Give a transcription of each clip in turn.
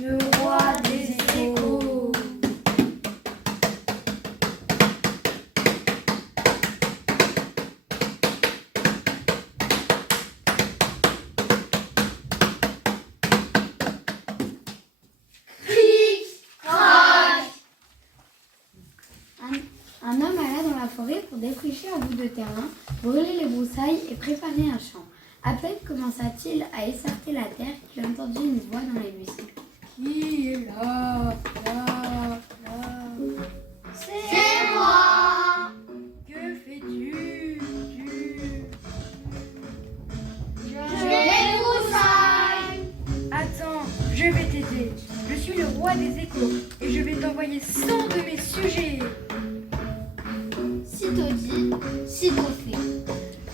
le roi des échos. Un homme alla dans la forêt pour défricher un bout de terrain, brûler les broussailles et préparer un champ. À peine commença-t-il à écarter la terre qu'il entendit une voix dans les buissons. Qui est là? C'est moi. Que fais-tu? Je les broussailles. Attends, je vais t'aider. Je suis le roi des échos et je vais t'envoyer 100 de mes sujets. Sitôt dit, sitôt fait.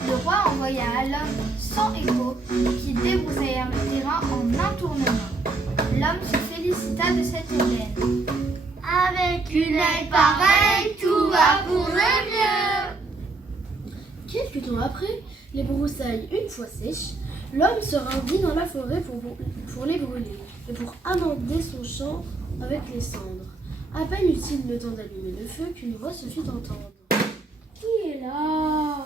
Le roi envoya à l'homme 100 échos qui débroussaillèrent le terrain en un tournement. L'homme se félicita de cette aubaine. Avec une aide pareille, tout va pour le mieux. Quelques temps après, les broussailles une fois sèches, l'homme se rendit dans la forêt pour les brûler et pour amender son champ avec les cendres. À peine eut-il le temps d'allumer le feu qu'une voix se fit entendre. Qui est là?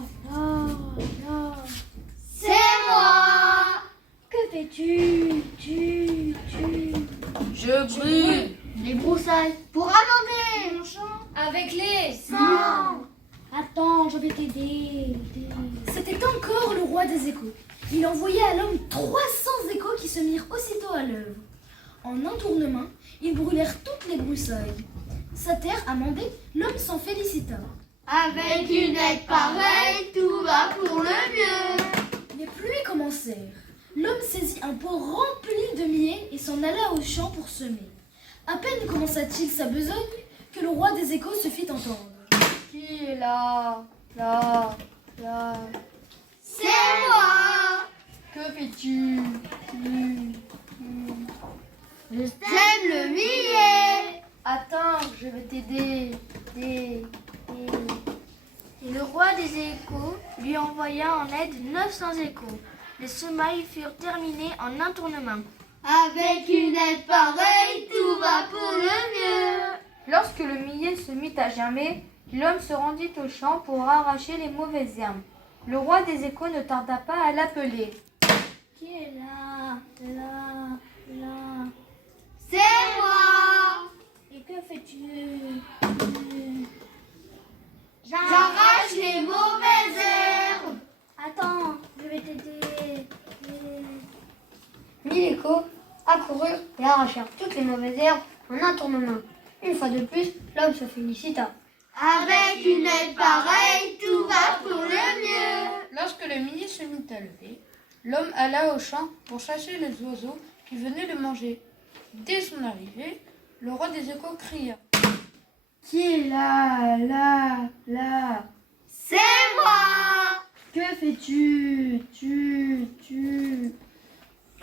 C'est moi. Que fais-tu? Je brûle. Les broussailles pour amender mon champ. Avec les 100. Attends, je vais t'aider. C'était encore le roi des échos. Il envoya à l'homme 300 échos qui se mirent aussitôt à l'œuvre. En un tournement, ils brûlèrent toutes les broussailles. Sa terre amendée, l'homme s'en félicita. Avec une aide pareille, tout va pour le mieux. Les pluies commencèrent. L'homme saisit un pot rempli de millet et s'en alla au champ pour semer. À peine commença-t-il sa besogne que le roi des échos se fit entendre. Qui est là? C'est moi. Que fais-tu? Je sème le millet. Attends, je vais t'aider. Et le roi des échos lui envoya en aide 900 échos. Les semailles furent terminées en un tournement. Avec une aide pareille, tout va pour le mieux. Lorsque le millet se mit à germer, l'homme se rendit au champ pour arracher les mauvaises herbes. Le roi des échos ne tarda pas à l'appeler. Qui est là? C'est moi. Et que fais-tu? J'arrache les mauvaises herbes. Attends, je vais t'aider. 1000 échos accoururent et arrachèrent toutes les mauvaises herbes en un tournement. Une fois de plus, l'homme se félicita. Avec une aide pareille, tout va pour le mieux. Lorsque le millet se mit à lever, l'homme alla au champ pour chasser les oiseaux qui venaient le manger. Dès son arrivée, le roi des échos cria. Qui est là? C'est moi. Que fais-tu?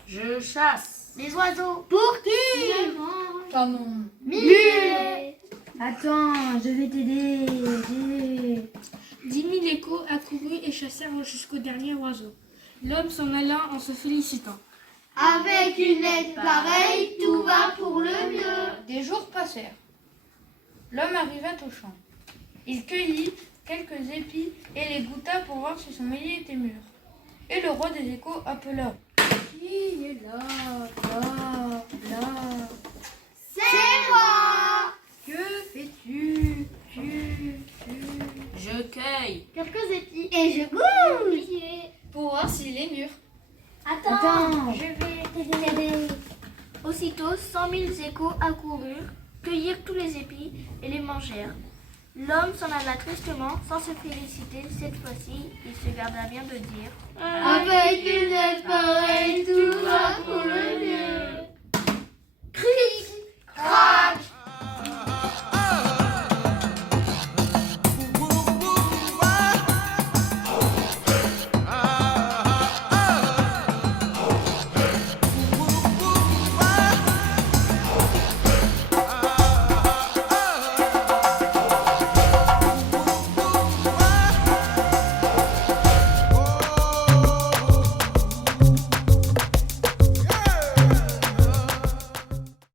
Je chasse. Les oiseaux. Pour qui? Pardon. Millet. Attends, je vais t'aider. 10 000 échos accoururent et chassèrent jusqu'au dernier oiseau. L'homme s'en alla en se félicitant. Avec une aide pareille, tout va pour le mieux. Des jours passèrent. L'homme arriva au champ. Il cueillit quelques épis et les goûta pour voir si son millet était mûr. Et le roi des échos appela. Qui est là? C'est moi. Que fais-tu? Je cueille. Quelques épis et je goûte. Pour voir s'il est mûr. Attends. Je vais t'aider. Aussitôt, 100 000 échos accoururent, cueillirent tous les épis et les mangèrent. L'homme s'en alla tristement, sans se féliciter. Cette fois-ci, il se garda bien de dire. Avec une aide pareille, tout va pour le mieux.